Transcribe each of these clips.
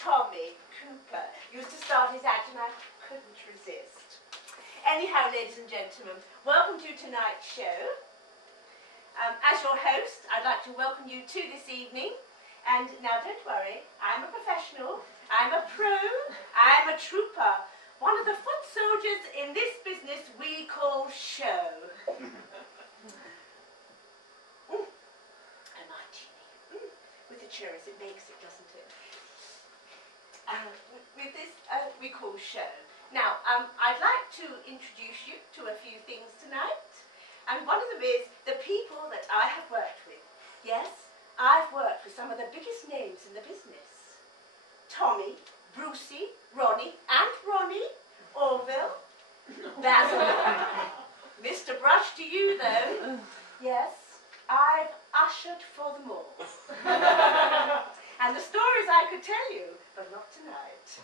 Tommy Cooper used to start his act and I couldn't resist. Anyhow, ladies and gentlemen, welcome to tonight's show. As your host, I'd like to welcome you to this evening. And now don't worry, I'm a professional, I'm a pro, I'm a trooper. One of the foot soldiers in this business we call show. A martini. With the cherries, it makes it, doesn't it? With this, we call show. Now, I'd like to introduce you to a few things tonight. And one of them is the people that I have worked with. Yes, I've worked with some of the biggest names in the business. Tommy, Brucey, Ronnie, Aunt Ronnie, Orville, Basil. Mr. Brush to you, though. Yes, I've ushered for them all. And the stories I could tell you, but not tonight.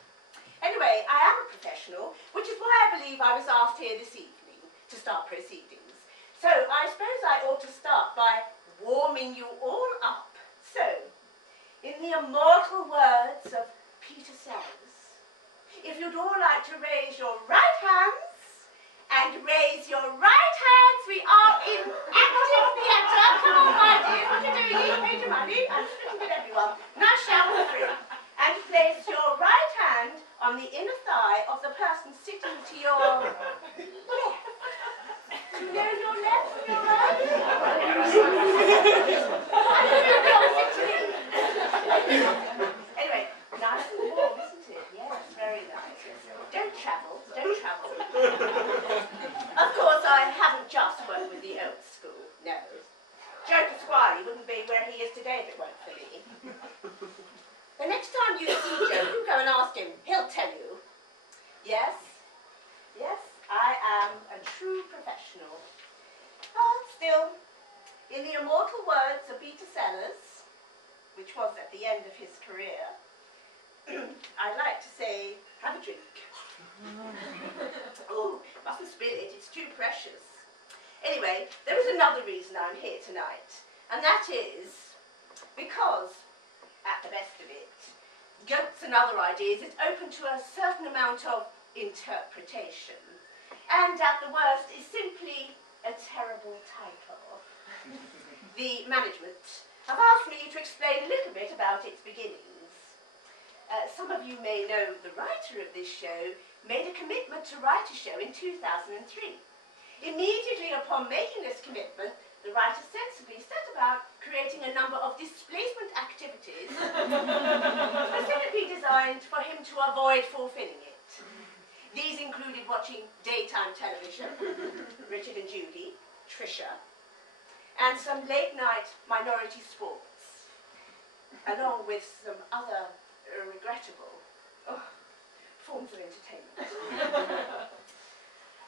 Anyway, I am a professional, which is why I believe I was asked here this evening to start proceedings. So I suppose I ought to start by warming you all up. So, in the immortal words of Peter Sellers, if you'd all like to raise your right hands and raise your right hands, we are in active theatre. Come on, my dears, what are you doing? You paid your money. I'm splitting with everyone. Nice shower for free. And place your right hand on the inner thigh of the person sitting to your left. Do you know your left from your right? Anyway, nice and warm, isn't it? Yes, very nice. Don't travel, don't travel. Of course, I haven't just worked with the old school, no. Joe Pasquale wouldn't be where he is today if it weren't for me. The next time you see Joe, you go and ask him. He'll tell you. Yes, yes, I am a true professional. But still, in the immortal words of Peter Sellers, which was at the end of his career, I'd like to say, have a drink. Oh, mustn't spill it, it's too precious. Anyway, there is another reason I'm here tonight, and that is because, at the best of it, goats and other ideas is open to a certain amount of interpretation, and at the worst is simply a terrible title. The management have asked me to explain a little bit about its beginnings. Some of you may know the writer of this show made a commitment to write a show in 2003. Immediately upon making this commitment, the writer sensibly set about creating a number of displacement activities specifically designed for him to avoid fulfilling it. These included watching daytime television, Richard and Judy, Trisha, and some late-night minority sports, along with some other regrettable forms of entertainment.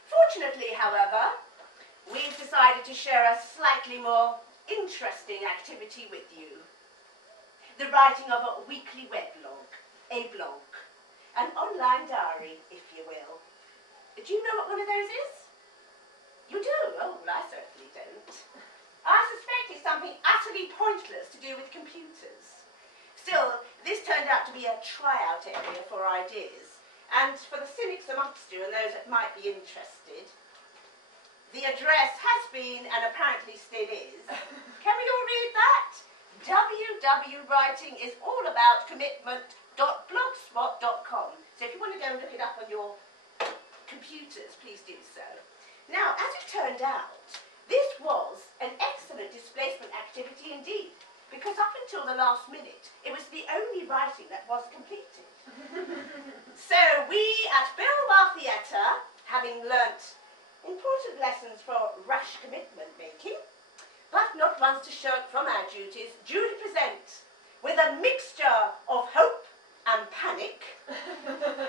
Fortunately, however, we've decided to share a slightly more interesting activity with you. The writing of a weekly weblog, a blog, an online diary, if you will. Do you know what one of those is? You do? Oh, well, I certainly don't. I suspect it's something utterly pointless to do with computers. Still, this turned out to be a tryout area for ideas, and for the cynics amongst you and those that might be interested, the address has been, and apparently still is, can we all read that? www.writingisallaboutcommitment.blogspot.com. So if you want to go and look it up on your computers, please do so. Now, as it turned out, this was an excellent displacement activity indeed, because up until the last minute, it was the only writing that was completed. So we at Bilbao Theatre, having learnt important lessons for rash commitment making, but not once to shirk from our duties, duly present with a mixture of hope and panic,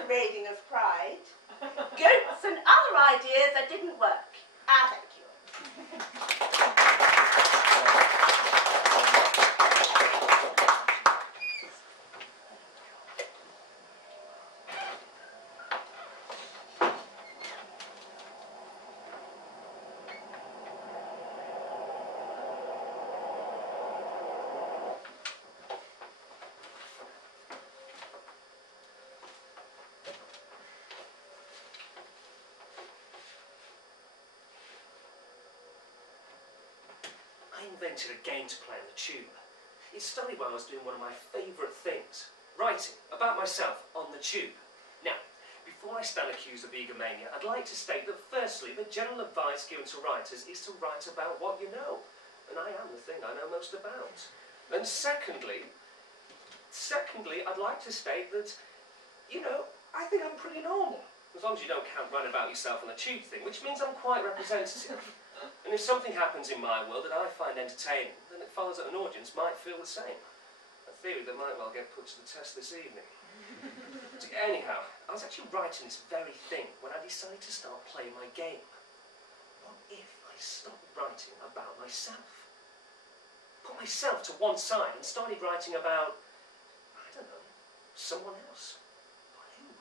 raiding of pride, goats and other ideas that didn't work. Thank you. invented a game to play on the tube. It started when I was doing one of my favourite things, writing about myself on the tube. Now, before I stand accused of egomania, I'd like to state that firstly, the general advice given to writers is to write about what you know. And I am the thing I know most about. And secondly, I'd like to state that, you know, I think I'm pretty normal. As long as you don't count writing about yourself on the tube thing, which means I'm quite representative. And if something happens in my world that I find entertaining, then it follows that an audience might feel the same. A theory that might well get put to the test this evening. Anyhow, I was actually writing this very thing when I decided to start playing my game. What if I stopped writing about myself? Put myself to one side and started writing about, I don't know, someone else. But who?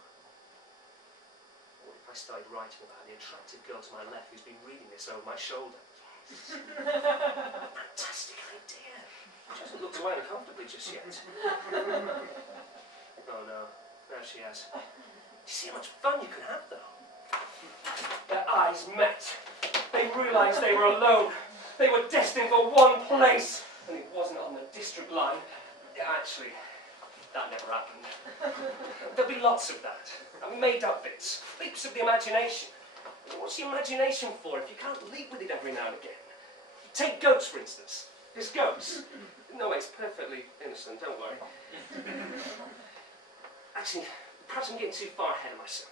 What if I started writing about the attractive girl to my left who's been reading this over my shoulder? Yes. Fantastic idea. She hasn't looked away uncomfortably just yet. Oh no, there she has. Do you see how much fun you can have though? Their eyes met. They realised they were alone. They were destined for one place. And it wasn't on the district line. Actually, that never happened. There'll be lots of that. Made up bits. Leaps of the imagination. What's the imagination for if you can't leap with it every now and again? Take goats, for instance. There's goats. No, it's perfectly innocent, don't worry. Actually, perhaps I'm getting too far ahead of myself.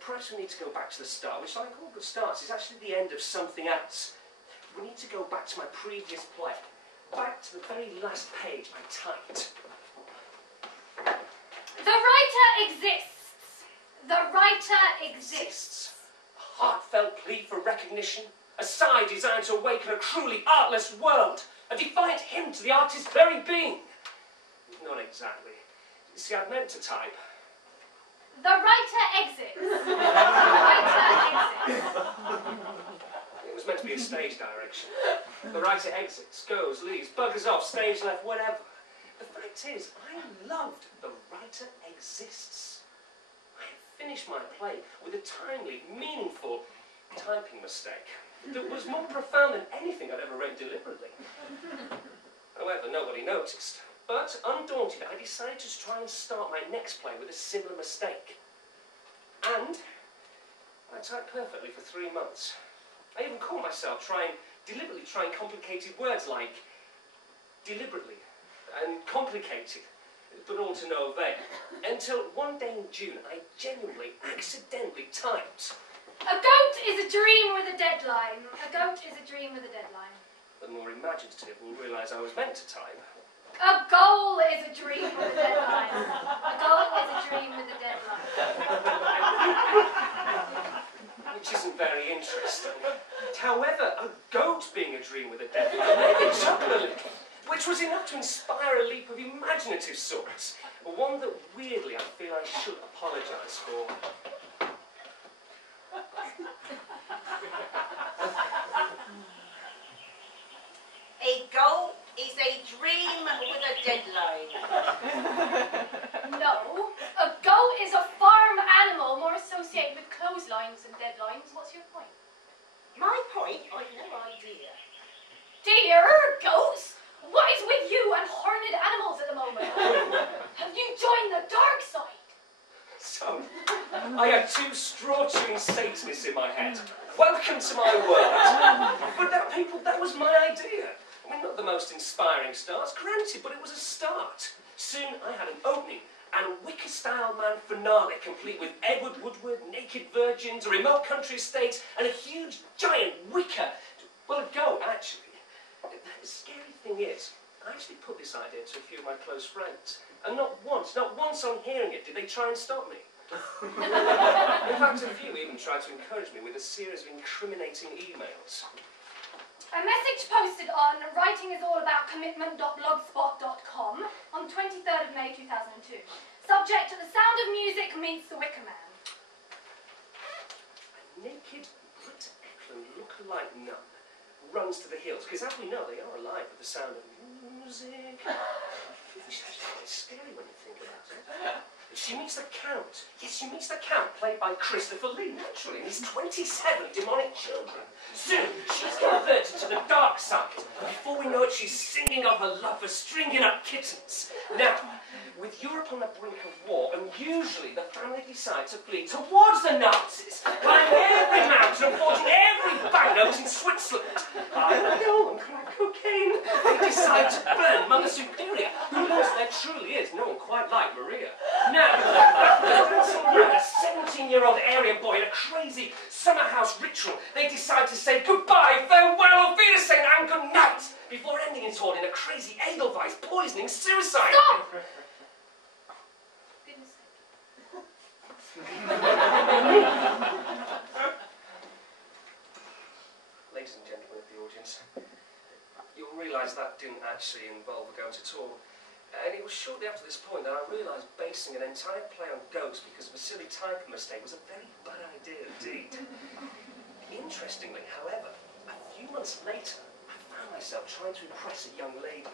Perhaps we need to go back to the start, which, like all good starts, is actually the end of something else. We need to go back to my previous play. Back to the very last page I typed. The writer exists. The writer exists. A heartfelt plea for recognition. A sigh designed to awaken a truly artless world. A defiant hymn to the artist's very being. Not exactly. See, I'd meant to type. The writer exits. The writer exits. It was meant to be a stage direction. The writer exits, goes, leaves, buggers off, stage left, whatever. The fact is, I loved The Writer Exists. I had finished my play with a timely, meaningful typing mistake that was more profound than anything I'd ever read deliberately. However, nobody noticed. But, undaunted, I decided to try and start my next play with a similar mistake. And I typed perfectly for 3 months. I even caught myself deliberately trying complicated words like deliberately and complicated, but all to no avail. Until one day in June, I genuinely, accidentally typed. A goat is a dream with a deadline. A goat is a dream with a deadline. The more imaginative will realise I was meant to type. A goal is a dream with a deadline. A goal is a dream with a deadline. Which isn't very interesting. However, a goat being a dream with a deadline made me chuckle a little, which was enough to inspire a leap of imaginative sorts, but one that weirdly I feel I should apologise for. A goal is a dream with a deadline. No. A goat is a farm animal more associated with clotheslines and deadlines. What's your point? My point? I've no idea. Dear goats, what is with you and horned animals at the moment? Have you joined the dark side? So, I had 2 straw-chewing Satanists in my head. Welcome to my world. But that was my idea. I mean, not the most inspiring starts, granted, but it was a start. Soon I had an opening and a Wicker-style man finale, complete with Edward Woodward, naked virgins, a remote country estate, and a huge, giant wicker. Well, a goat, actually. The scary thing is, I actually put this idea to a few of my close friends, and not once on hearing it, did they try and stop me. In fact, a few even tried to encourage me with a series of incriminating emails. A message posted on writingisallabouutcommitment.blogspot.com on 23rd of May 2002. Subject: The Sound of Music meets The Wicker Man. A naked Brit Eklund look-alike nun runs to the hills, because as we know, they are alive with the sound of music. It's quite scary when you think about it. She meets the Count. Yes, she meets the Count, played by Christopher Lee, naturally, and his 27 demonic children. Soon, she's converted to the dark side. Before we know it, she's singing of her love for stringing up kittens. Now, with Europe on the brink of war, and usually the family decide to flee towards the Nazis, climbing every mountain and forging every banknote in Switzerland. I know, and crack cocaine. They decide to burn Mother Superior, because there truly is no one quite like Maria. Now, a 17-year-old Aryan boy in a crazy summer house ritual, they decide to say goodbye, farewell, auf Wiedersehen, and good night, before ending it all in a crazy Edelweiss poisoning suicide. Stop! Goodness Ladies and gentlemen of the audience, you'll realise that didn't actually involve a goat at all. And it was shortly after this point that I realised basing an entire play on ghosts because of a silly typo mistake was a very bad idea indeed. Interestingly, however, a few months later, I found myself trying to impress a young lady.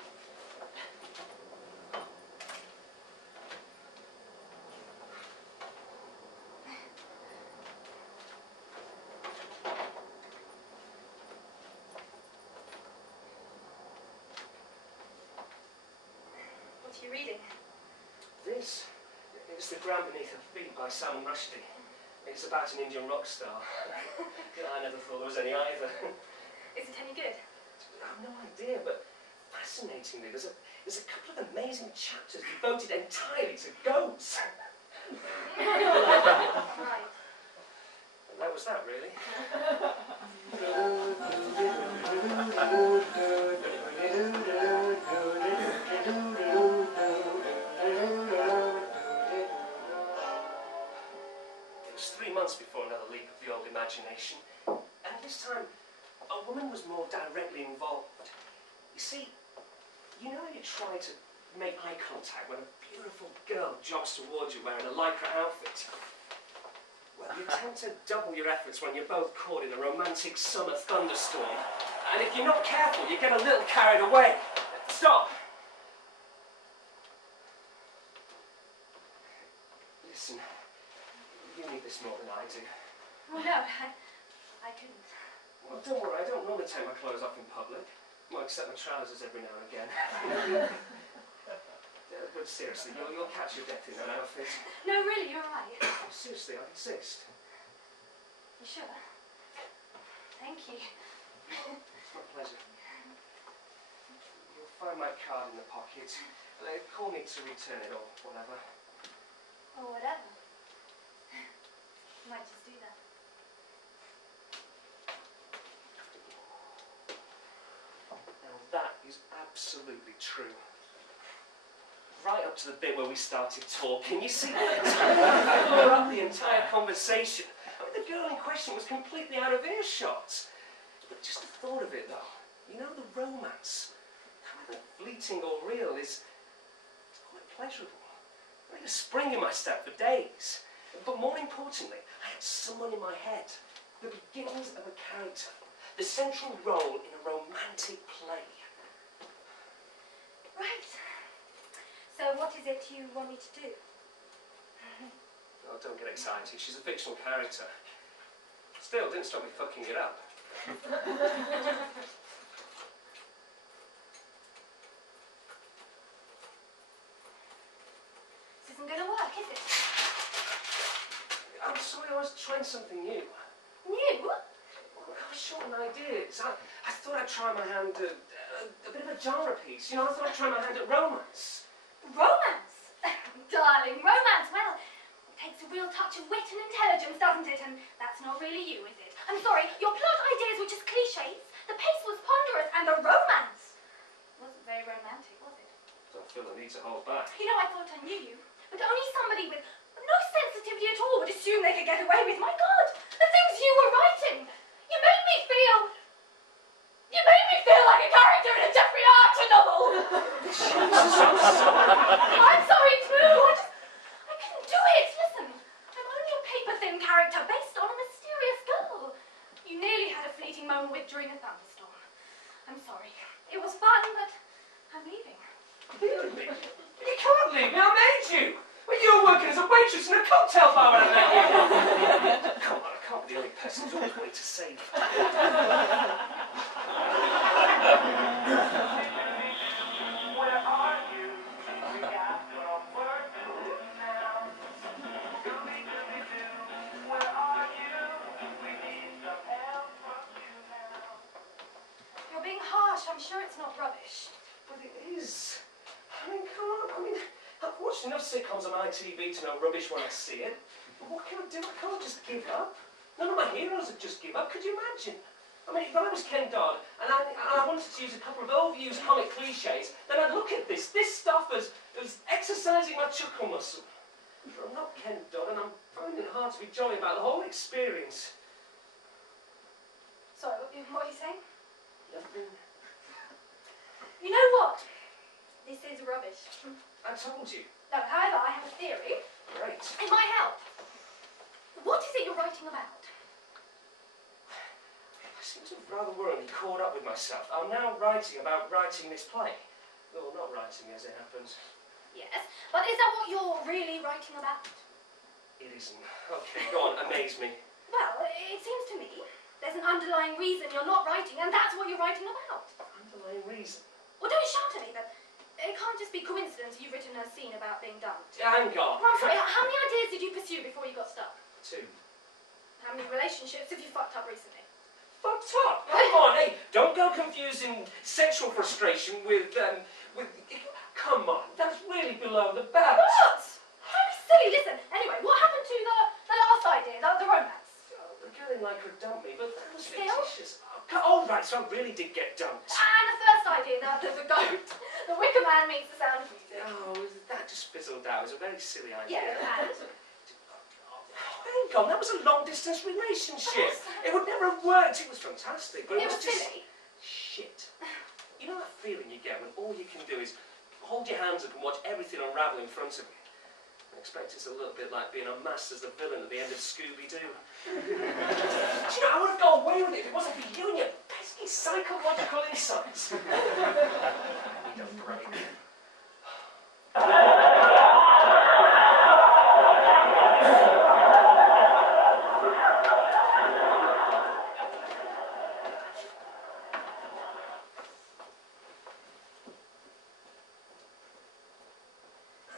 What are you reading? This is The Ground Beneath Her Feet by Salman Rushdie. It's about an Indian rock star. I never thought there was any either. Is it any good? I've no idea, but fascinatingly, there's a couple of amazing chapters devoted entirely to goats. Right. And that was that, really. It was 3 months before another leap of the old imagination, and this time a woman was more directly involved. You see, you know you try to make eye contact when a beautiful girl jogs towards you wearing a lycra outfit? Well, you tend to double your efforts when you're both caught in a romantic summer thunderstorm. And if you're not careful, you get a little carried away. Stop! Listen, you need this more than I do. Oh no, I couldn't. Well, don't worry, I don't normally take my clothes off in public. Well, except my trousers every now and again. But seriously, you'll catch your death in that outfit. No, really, you're right. Seriously, I insist. You sure? Thank you. It's my pleasure. You'll find my card in the pocket. Call me to return it or whatever. Or whatever. Might just do that. Now that is absolutely true. Right up to the bit where we started talking, you see, I blew up the entire conversation. I mean, the girl in question was completely out of earshot. But just the thought of it, though, you know, the romance, however fleeting or real, is quite pleasurable. I had a spring in my step for days. But more importantly, I had someone in my head, the beginnings of a character, the central role in a romantic play. Right. So what is it you want me to do? Oh, don't get excited. She's a fictional character. Still, didn't stop me fucking it up. This isn't going to work, is it? I'm sorry, I was trying something new. New? Well, I was short on ideas. I thought I'd try my hand at a bit of a genre piece. You know, I thought I'd try my hand at romance. Romance? Darling, romance, well, it takes a real touch of wit and intelligence, doesn't it? And that's not really you, is it? I'm sorry, your plot ideas were just cliches, the pace was ponderous, and the romance wasn't very romantic, was it? Don't feel the need to hold back. You know, I thought I knew you, but only somebody with no sensitivity at all would assume they could get away with. My God, the things you were writing! You made me feel like a character in a Jeffrey Archer novel! I'm sorry too, I couldn't do it. Listen, I'm only a paper-thin character based on a mysterious girl you nearly had a fleeting moment with during a thunderstorm. I'm sorry. It was fun, but I'm leaving. Leave me? You can't leave me, I made you! Well, you still working as a waitress in a cocktail bar when I met you. Come on, I can't be the only person who's always wanting to save. You're being harsh. I'm sure it's not rubbish. But it is. I mean, come on. I mean, I've watched enough sitcoms on ITV to know rubbish when I see it. But what can I do? I can't just give up. None of my heroes have just give up. Could you imagine? I mean, if I was Ken Dodd and I wanted to use a couple of overused comic cliches, then I'd look at this stuff as exercising my chuckle muscle. But I'm not Ken Dodd, and I'm finding it hard to be jolly about the whole experience. Sorry, what are you saying? Nothing. You know what? This is rubbish. I told you. No, however, I have a theory. Great. It might help. What is it you're writing about? I seem to have rather worriedly caught up with myself. I'm now writing about writing this play. Well, not writing as it happens. Yes, but is that what you're really writing about? It isn't. Okay, go on, amaze me. Well, it seems to me there's an underlying reason you're not writing, and that's what you're writing about. Underlying reason? Well, don't shout at me, but it can't just be coincidence you've written a scene about being dumped. Hang on. Well, I'm sorry, how many ideas did you pursue before you got stuck? 2. How many relationships have you fucked up recently? Fucked up? Come on, hey, don't go confusing sexual frustration with. Come on, that's really below the belt. What? Don't be silly. Listen, anyway, what happened to the last idea, the romance? Oh, the girl in Lycra dumped me, but that was Still? fictitious. Oh, right, so I really did get dumped. And the first idea, the goat. The Wicker Man meets the Sound of Music. Oh, that just fizzled out. It was a very silly idea. Yeah, and? Hang on, that was a long-distance relationship. It would never have worked. It was fantastic, but It it was was just silly. shit. You know that feeling you get when all you can do is hold your hands up and watch everything unravel in front of you? I expect it's a little bit like being unmasked as the villain at the end of Scooby-Doo. Do you know, I would have got away with it if it wasn't for you and your pesky psychological insights. I need a break.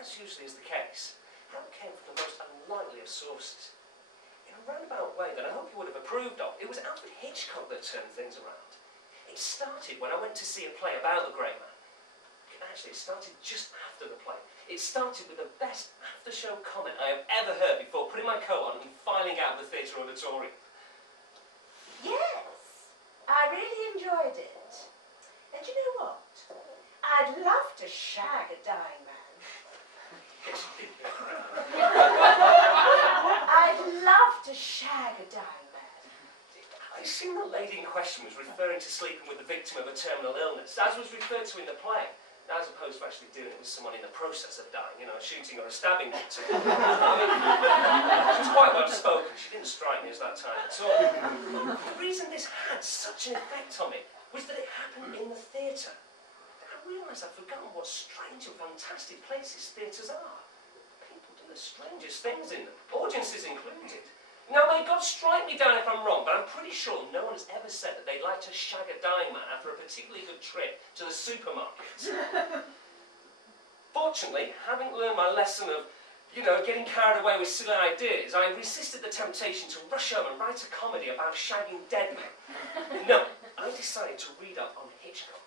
As usually is the case, that came from the most unlikely of sources. In a roundabout way that I hope you would have approved of, it was Alfred Hitchcock that turned things around. It started when I went to see a play about the Grey Man. Actually, it started just after the play. It started with the best after-show comment I have ever heard before putting my coat on and filing out of the theatre auditorium. Yes, I really enjoyed it. And you know what? I'd love to shag a dying man. I'd love to shag a dying man. I assume the lady in question was referring to sleeping with the victim of a terminal illness, as was referred to in the play, as opposed to actually doing it with someone in the process of dying, you know, a shooting or a stabbing victim. I mean, she was quite well spoken. She didn't strike me as that type at all. The reason this had such an effect on me was that it happened in the theatre. I realised I'd forgotten what strange and fantastic places theatres are. People do the strangest things in them, audiences included. Now, may God strike me down if I'm wrong, but I'm pretty sure no one has ever said that they'd like to shag a dying man after a particularly good trip to the supermarket. Fortunately, having learned my lesson of, you know, getting carried away with silly ideas, I resisted the temptation to rush home and write a comedy about shagging dead men. No, I decided to read up on Hitchcock.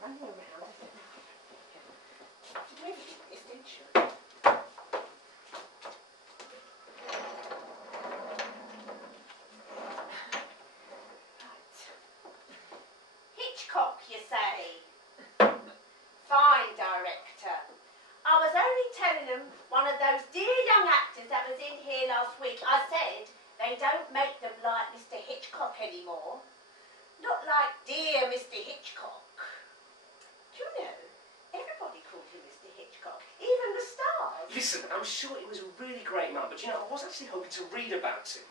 Running around. Maybe it's nature. Right. Hitchcock, you say? Fine, director. I was only telling them one of those dear young actors that was in here last week. I said they don't make them like Mr. Hitchcock anymore. Not like dear Mr. Hitchcock. Do you know, everybody called him Mr. Hitchcock, even the stars. Listen, I'm sure he was a really great man, but you know, I was actually hoping to read about him.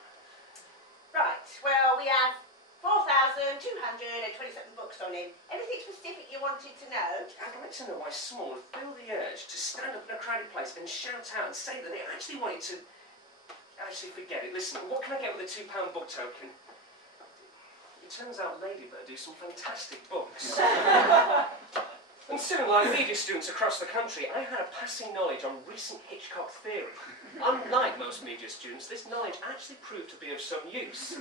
Right, well, we have 4,000 1,227 books on him. Anything specific you wanted to know? I'd like to know why someone would feel the urge to stand up in a crowded place and shout out and say that they actually wanted to... Actually, forget it. Listen, what can I get with a £2 book token? It turns out Ladybird do some fantastic books. And soon, like media students across the country, I had a passing knowledge on recent Hitchcock theory. Unlike most media students, this knowledge actually proved to be of some use.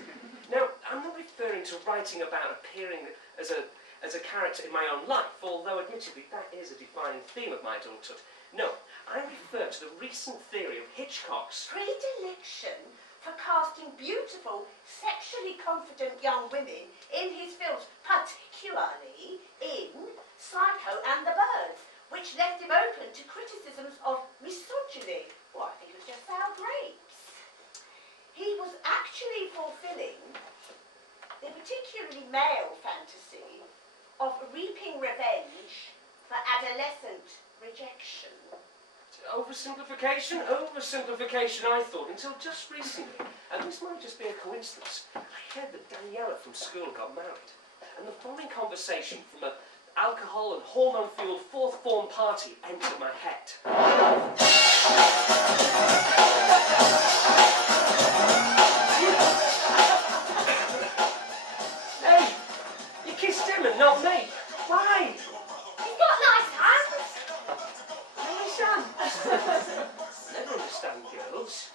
Now, I'm not referring to writing about appearing as a character in my own life, although admittedly that is a defining theme of my adulthood. No, I refer to the recent theory of Hitchcock's predilection for casting beautiful, sexually confident young women in his films, particularly in Psycho and the Birds, which left him open to criticisms of misogyny. Well, I think it was just sour grapes. He was actually fulfilling the particularly male fantasy of reaping revenge for adolescent rejection. Oversimplification? Oversimplification, I thought, until just recently. And this might just be a coincidence. I heard that Daniela from school got married. And the following conversation from an alcohol and hormone-fueled fourth form party entered my head. Hey, you kissed him and not me. Why? He's got nice hands. Never understand girls.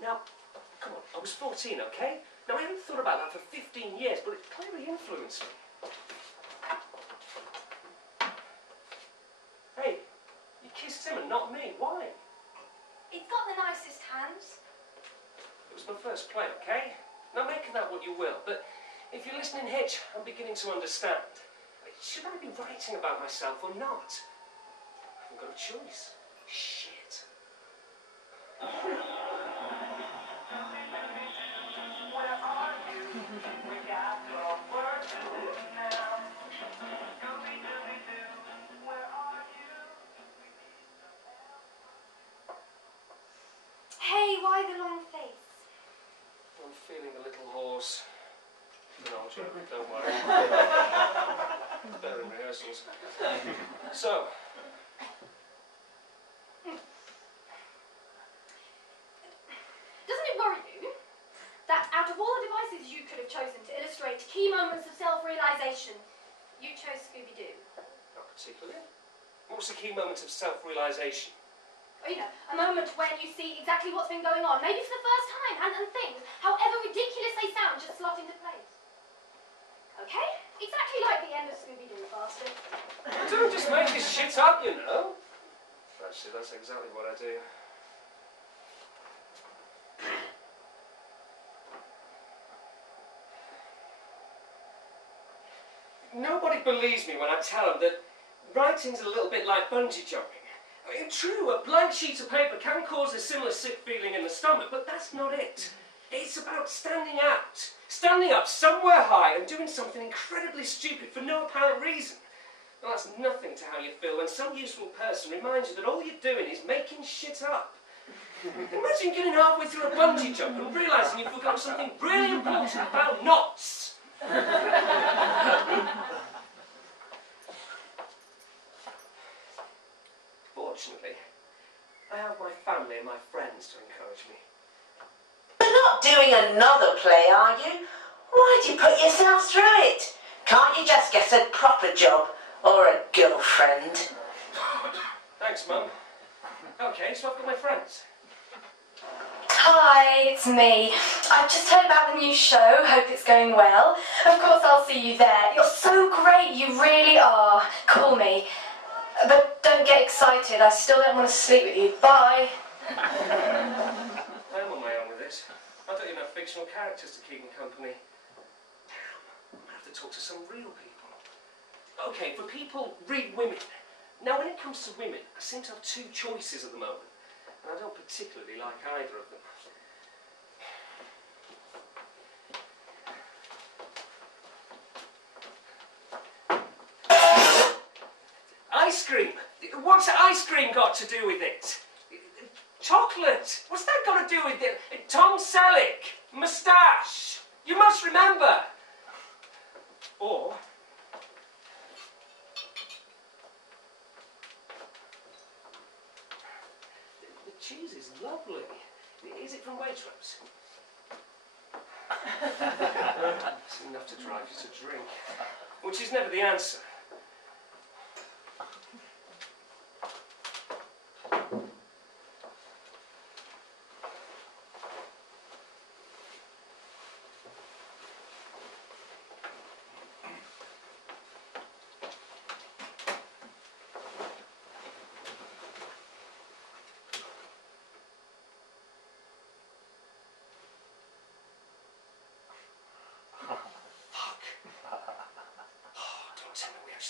Now, come on, I was 14, okay? Now, I haven't thought about that for 15 years, but it clearly influenced me. Hey, you kissed him and not me. Why? He's got the nicest hands. It was my first play, okay? Now, make of that what you will, but if you're listening, Hitch, I'm beginning to understand. Should I be writing about myself or not? I haven't got a choice. Shit. Hey, why the long face? I'm feeling a little hoarse. No, Joe, don't worry. Better in rehearsals. So, doesn't it worry you that out of all the devices you could have chosen to illustrate key moments of self-realisation, you chose Scooby-Doo? not particularly. What's the key moment of self-realisation? Or, you know, a moment when you see exactly what's been going on, maybe for the first time, and things, however ridiculous they sound, just slot into place. Okay? Exactly like the end of Scooby-Doo, bastard. Don't just make this shit up, you know. Actually, that's exactly what I do. Nobody believes me when I tell them that writing's a little bit like bungee jumping. I mean, true, a blank sheet of paper can cause a similar sick feeling in the stomach, but that's not it. It's about standing out. Standing up somewhere high and doing something incredibly stupid for no apparent reason. Well, that's nothing to how you feel when some useful person reminds you that all you're doing is making shit up. Imagine getting halfway through a bungee jump and realising you forgot something really important about knots. Fortunately, I have my family and my friends to encourage me. You're not doing another play, are you? Why'd you put yourself through it? Can't you just get a proper job or a girlfriend? Thanks, Mum. Okay, so I've got my friends. Hi, it's me. I've just heard about the new show. Hope it's going well. Of course, I'll see you there. You're so great. You really are. Call me. But don't get excited. I still don't want to sleep with you. Bye. I'm on my own with this. I don't even have fictional characters to keep me company. Damn, I have to talk to some real people. Okay, for people, read women. Now, when it comes to women, I seem to have two choices at the moment, and I don't particularly like either of them. Ice cream! What's ice cream got to do with it? Chocolate! What's that got to do with it? Tom Selleck! Moustache! You must remember! Or... The cheese is lovely. Is it from Waitrose? It's enough to drive you to drink. Which is never the answer.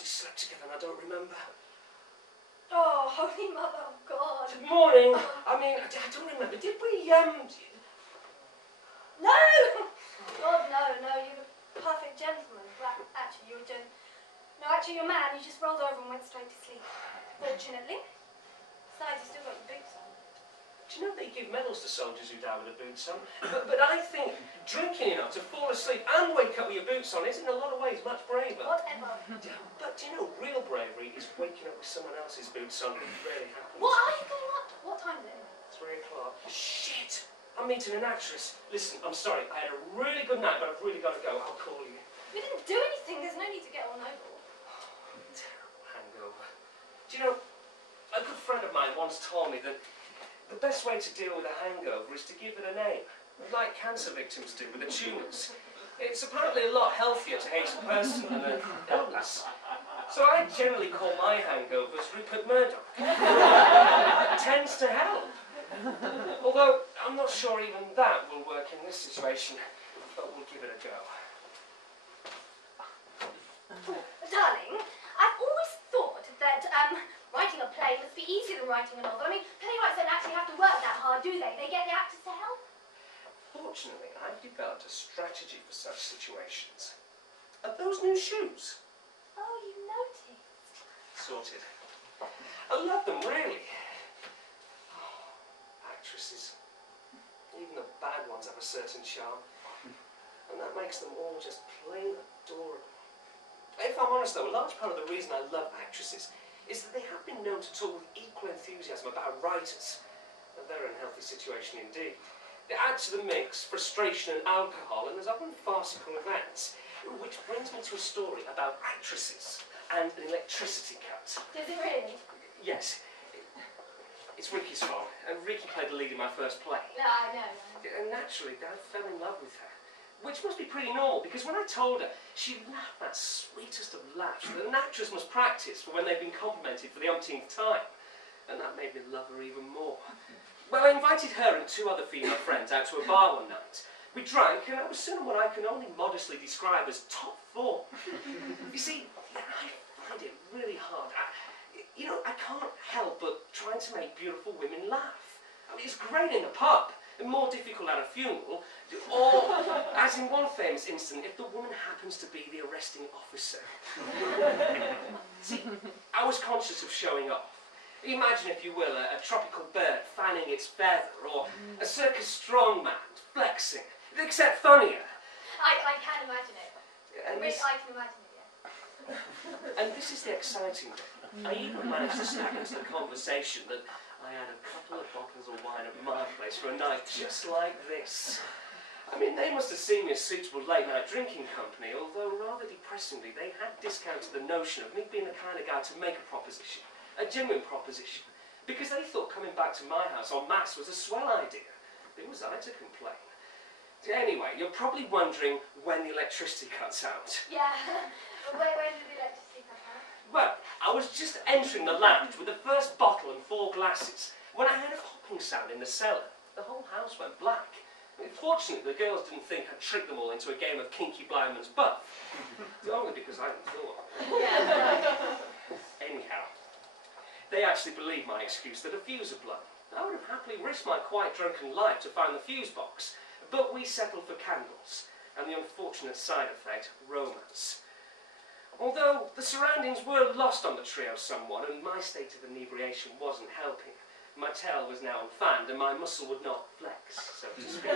Slept together and I don't remember. Oh, Holy Mother of God. Good morning. I mean, I don't remember. Did we, No! God, no, you're a perfect gentleman. Well, actually, you're a No, actually, you're a man. You just rolled over and went straight to sleep. Fortunately. Besides, you still got your boots on. Do you know they give medals to soldiers who die with their boots on? But I think drinking enough to fall asleep and wake up with your boots on is in a lot of ways much braver. Whatever. But do you know, real bravery is waking up with someone else's boots on. It rarely happens. What are you going up? What time is it? 3 o'clock. Shit! I'm meeting an actress. Listen, I'm sorry. I had a really good night, but I've really got to go. I'll call you. We didn't do anything. There's no need to get all noble. Terrible hangover. Do you know, a good friend of mine once told me that the best way to deal with a hangover is to give it a name, like cancer victims do with the tumours. It's apparently a lot healthier to hate a person than an illness. So I generally call my hangovers Rupert Murdoch. It tends to help. Although I'm not sure even that will work in this situation, but we'll give it a go. Darling, I've always thought that writing a play must be easier than writing a novel. I mean, playwrights don't actually have to work that hard, do they? They get the actors to help. Fortunately, I've developed a strategy for such situations. Are those new shoes? Oh, you noticed. Sorted. I love them, really. Oh, actresses. Even the bad ones have a certain charm. And that makes them all just plain adorable. If I'm honest though, a large part of the reason I love actresses is that they have been known to talk with equal enthusiasm about writers. A very unhealthy situation indeed. They add to the mix frustration and alcohol, and there's often farcical events. Which brings me to a story about actresses and an electricity cut. Does it really? Yes. It's Ricky's fault. And Ricky played the lead in my first play. No, I know. And naturally, Dad fell in love with her. Which must be pretty normal, because when I told her, she laughed that sweetest of laughs that an actress must practice for when they've been complimented for the umpteenth time. And that made me love her even more. Well, I invited her and 2 other female friends out to a bar one night. We drank, and I was soon in what I can only modestly describe as top form. You see, I find it really hard. I can't help but trying to make beautiful women laugh. I mean, it's great in a pub, and more difficult at a funeral, or, as in one famous incident, if the woman happens to be the arresting officer. See, I was conscious of showing off. Imagine, if you will, a tropical bird fanning its feather, or a circus strongman flexing, except funnier. I can imagine it. And Really, this, I can imagine it, yeah. and this is the exciting bit. I even managed to snap into the conversation that I had a couple of bottles of wine at my place for a night just like this. I mean, they must have seen me as suitable late-night drinking company, although rather depressingly, they had discounted the notion of me being the kind of guy to make a proposition, a genuine proposition, because they thought coming back to my house en masse was a swell idea. Who was I to complain? Anyway, you're probably wondering when the electricity cuts out. Yeah. When did the electricity come out? Well, I was just entering the lounge with the first bottle and 4 glasses when I heard a hopping sound in the cellar. The whole house went black. Fortunately, the girls didn't think I'd tricked them all into a game of Kinky Blindman's Buff. Only because I hadn't thought. Anyhow, they actually believed my excuse that a fuse had blown. I would have happily risked my quite drunken life to find the fuse box, but we settled for candles, and the unfortunate side effect, romance. Although the surroundings were lost on the trio somewhat, and my state of inebriation wasn't helping. My tail was now unfanned, and my muscle would not flex, so to speak.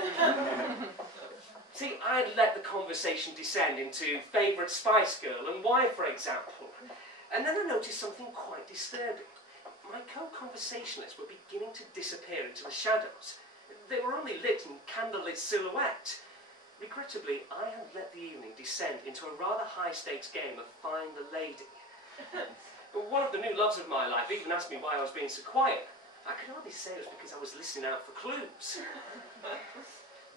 See, I I had let the conversation descend into favourite Spice Girl and why, for example. And then I noticed something quite disturbing. My co-conversationalists were beginning to disappear into the shadows. They were only lit in candlelit silhouette. Regrettably, I had let the evening descend into a rather high-stakes game of Find the Lady. One of the new loves of my life even asked me why I was being so quiet. I can hardly say it was because I was listening out for clues.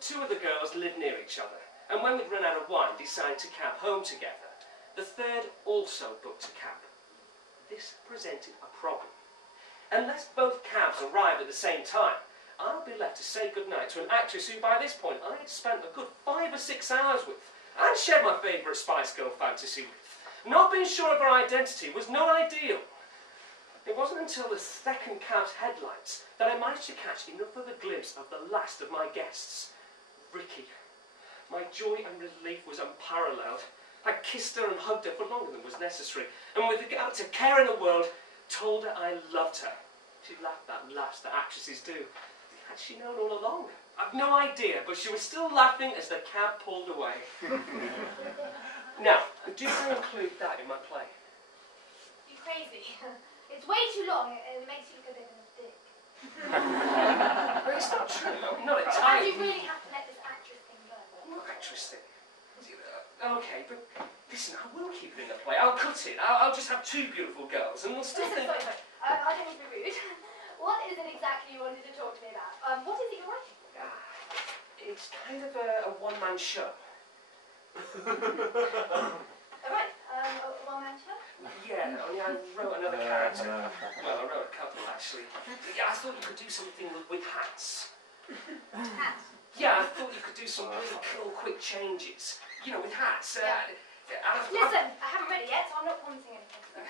Two of the girls lived near each other, and when we'd run out of wine, decided to cab home together. The third also booked a cab. This presented a problem. Unless both cabs arrived at the same time, I'll be left to say goodnight to an actress who, by this point, I had spent a good 5 or 6 hours with, and shared my favourite Spice Girl fantasy with. Not being sure of her identity was not ideal. It wasn't until the second cab's headlights that I managed to catch enough of a glimpse of the last of my guests, Ricky. My joy and relief was unparalleled. I kissed her and hugged her for longer than was necessary, and with regard to care in the world, told her I loved her. She laughed that laugh that actresses do. Had she known all along? I've no idea, but she was still laughing as the cab pulled away. Now, do I include that in my play? You crazy? It's way too long. It makes you look a bit of a dick. But it's not true. I'm not And entirely. you really have to let this actress thing go. What actress thing? Okay, but listen, I will keep it in the play. I'll cut it. I'll just have 2 beautiful girls, and we'll still Listen, think. sorry. I don't want to be rude. What is it exactly you wanted to talk to me about? What is it you're writing? It's kind of a one-man show. Alright, a one-man show? Yeah, only I wrote another character. Well, I wrote a couple, actually. Yeah, I thought you could do something with hats. Hats? Yeah, I thought you could do some really cool, quick changes. You know, with hats. Listen, I haven't read it yet, so I'm not promising anything.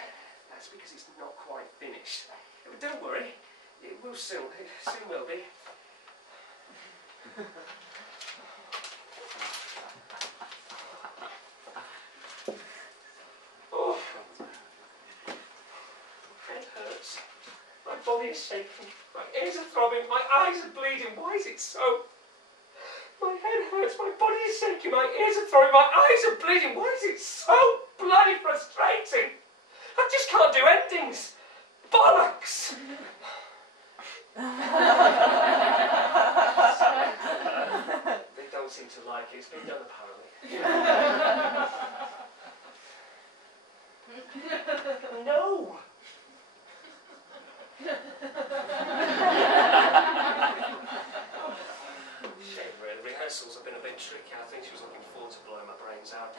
That's because it's not quite finished. But don't worry, it will soon. It soon will be. Oh, my head hurts. My body is shaking. My ears are throbbing. My eyes are bleeding. Why is it so? My head hurts. My body is shaking. My ears are throbbing. My eyes are bleeding. Why is it so bloody frustrating? I just can't do endings. Bollocks! They don't seem to like it. It's been done, apparently. No! Shame, really. Rehearsals have been a bit tricky. I think she was looking forward to blowing my brains out.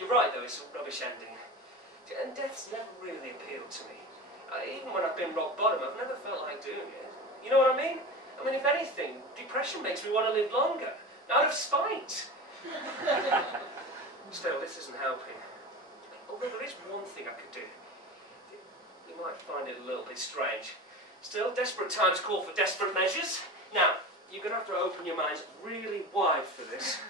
You're right, though. It's a rubbish ending. And death's never really appealed to me. Even when I've been rock bottom, I've never felt like doing it. You know what I mean? I mean, if anything, depression makes me want to live longer. Out of spite. Still, this isn't helping. Although there is one thing I could do. You might find it a little bit strange. Still, desperate times call for desperate measures. Now, you're going to have to open your minds really wide for this.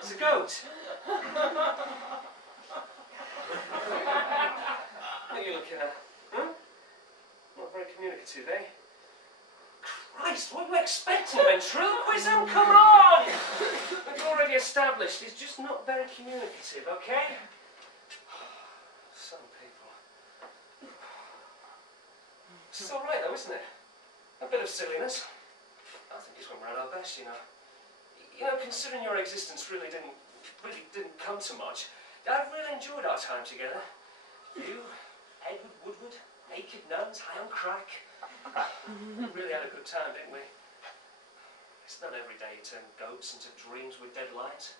It's a goat. What are you looking at? Huh? Not very communicative, eh? Christ, what are you expecting, ventriloquism? Come on! We've already established it's just not very communicative, okay? Some people. It's alright though, isn't it? A bit of silliness. I think it's when we're at our best, you know. You know, considering your existence really didn't come to much, I've really enjoyed our time together. You, Edward Woodward, naked nuns, high on crack. We really had a good time, didn't we? It's not every day you turn goats into dreams with deadlines.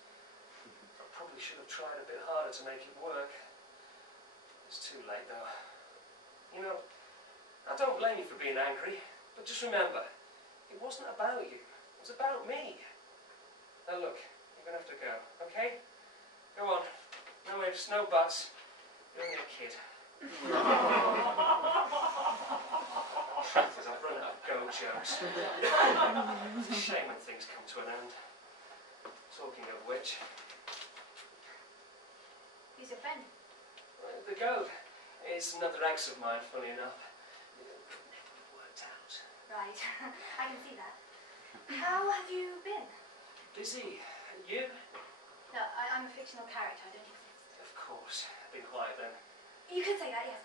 I probably should have tried a bit harder to make it work. It's too late, though. You know, I don't blame you for being angry, but just remember, it wasn't about you. It was about me. Now look, you're going to have to go, okay? Go on. No ifs, no buts. You're only a kid. Truth is, I've run out of go jokes. It's a shame when things come to an end. Talking of which... He's your friend. The the goat. It's another ex of mine, funny enough. Never worked out. Right, I can see that. How have you been? Busy. You? No, I'm a fictional character, I don't exist. Of course. Been quiet then. You could say that, yes.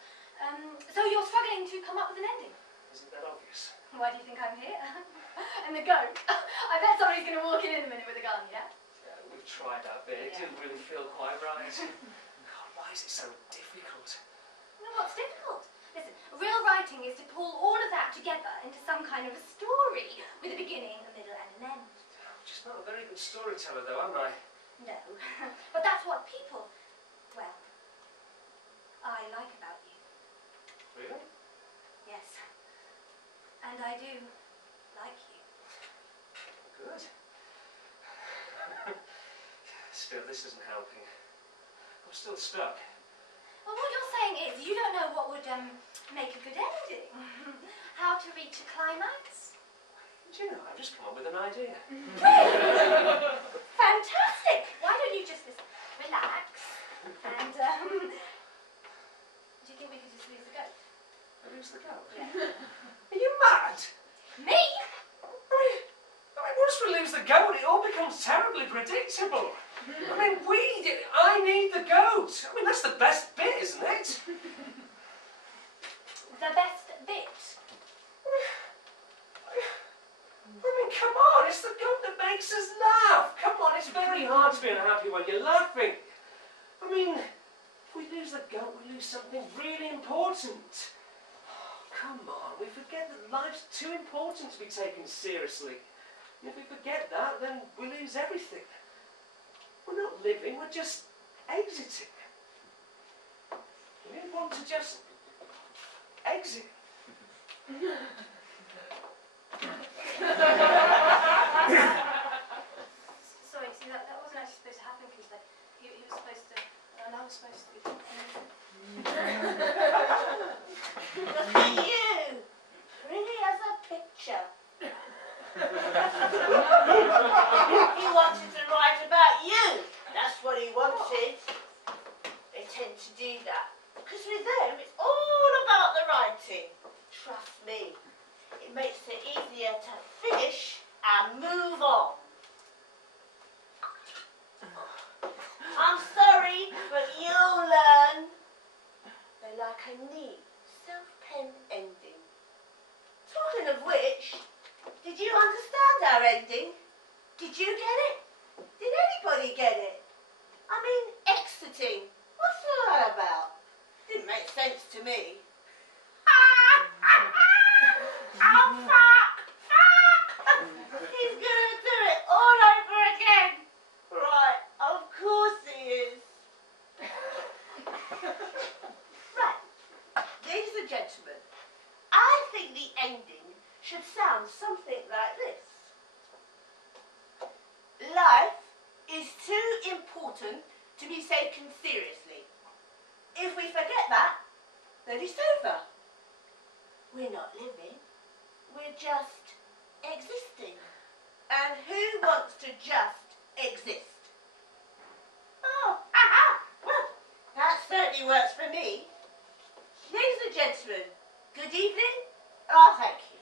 So you're struggling to come up with an ending? Isn't that obvious? Why do you think I'm here? And the goat? I bet somebody's going to walk in a minute with a gun, yeah? Yeah, we've tried that bit. It Yeah. didn't really feel quite right. God, why is it so difficult? No, what's difficult? Listen, real writing is to pull all of that together into some kind of a story with a beginning, a middle and an end. I'm just not a very good storyteller though, am I? No, but that's what people, well, I like about you. Really? Yes. And I do like you. Good. Still, this isn't helping. I'm still stuck. Well, what you're saying is you don't know what would make a good ending. How to reach a climax. Do you know, I've just come up with an idea. Fantastic! Why don't you just listen, relax, and do you think we could just lose the goat? Lose the goat? Yeah. Are you mad? Me? I mean, once we lose the goat, it all becomes terribly predictable. I mean, I need the goat. I mean, that's the best bit, isn't it? The best bit. I mean, come on, it's the goat that makes us laugh. Come on, it's very hard to be unhappy when you're laughing. I mean, if we lose the goat, we lose something really important. Oh, come on, we forget that life's too important to be taken seriously. And if we forget that, then we lose everything. We're not living, we're just exiting. We want to just exit. Sorry, see, that wasn't actually supposed to happen, because like, he was supposed to, and I was supposed to be. Look at you! Pretty as a picture. He wanted to write about you. That's what he wanted. They tend to do that. Because with them, it's all about the writing. Trust me. It makes it easier to finish and move on. I'm sorry, but you'll learn. They like a neat, self-penned ending. Talking of which, did you understand our ending? Did you get it? Did anybody get it? I mean, exiting. What's all that about? Didn't make sense to me. Oh, fuck! He's gonna do it all over again. Right, of course he is. Right, ladies and gentlemen, I think the ending should sound something like this. Life is too important to be taken seriously. If we forget that, then it's over. We're not living, we're just existing. And who wants to just exist? Oh, well, that certainly works for me. Ladies and gentlemen, good evening. Oh, thank you.